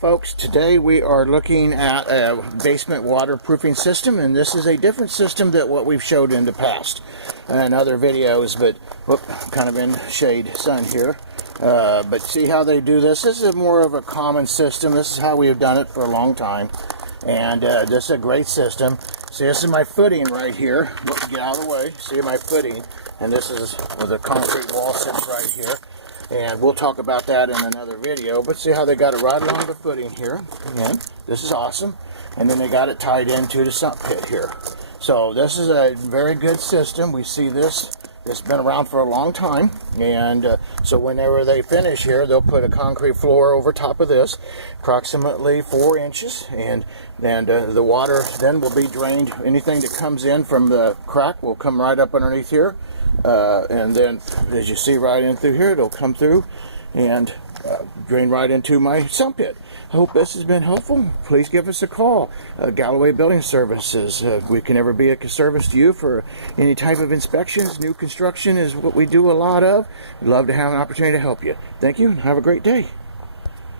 Folks, today we are looking at a basement waterproofing system, and this is a different system than what we've showed in the past and other videos, but whoop, kind of in shade sun here. But see how they do this? This is more of a common system. This is how we have done it for a long time, and this is a great system. See, this is my footing right here. Look, get out of the way. See my footing, and this is where the concrete wall sits right here. And we'll talk about that in another video, but see how they got it right along the footing here. Again, this is awesome. And then they got it tied into the sump pit here. So this is a very good system. We see this. It's been around for a long time. And so whenever they finish here, they'll put a concrete floor over top of this, approximately 4 inches. And the water then will be drained. Anything that comes in from the crack will come right up underneath here. And then, as you see right in through here, it'll come through and drain right into my sump pit. I hope this has been helpful. Please give us a call. Galloway Building Services. We can ever be a service to you for any type of inspections. New construction is what we do a lot of. We'd love to have an opportunity to help you. Thank you, and have a great day.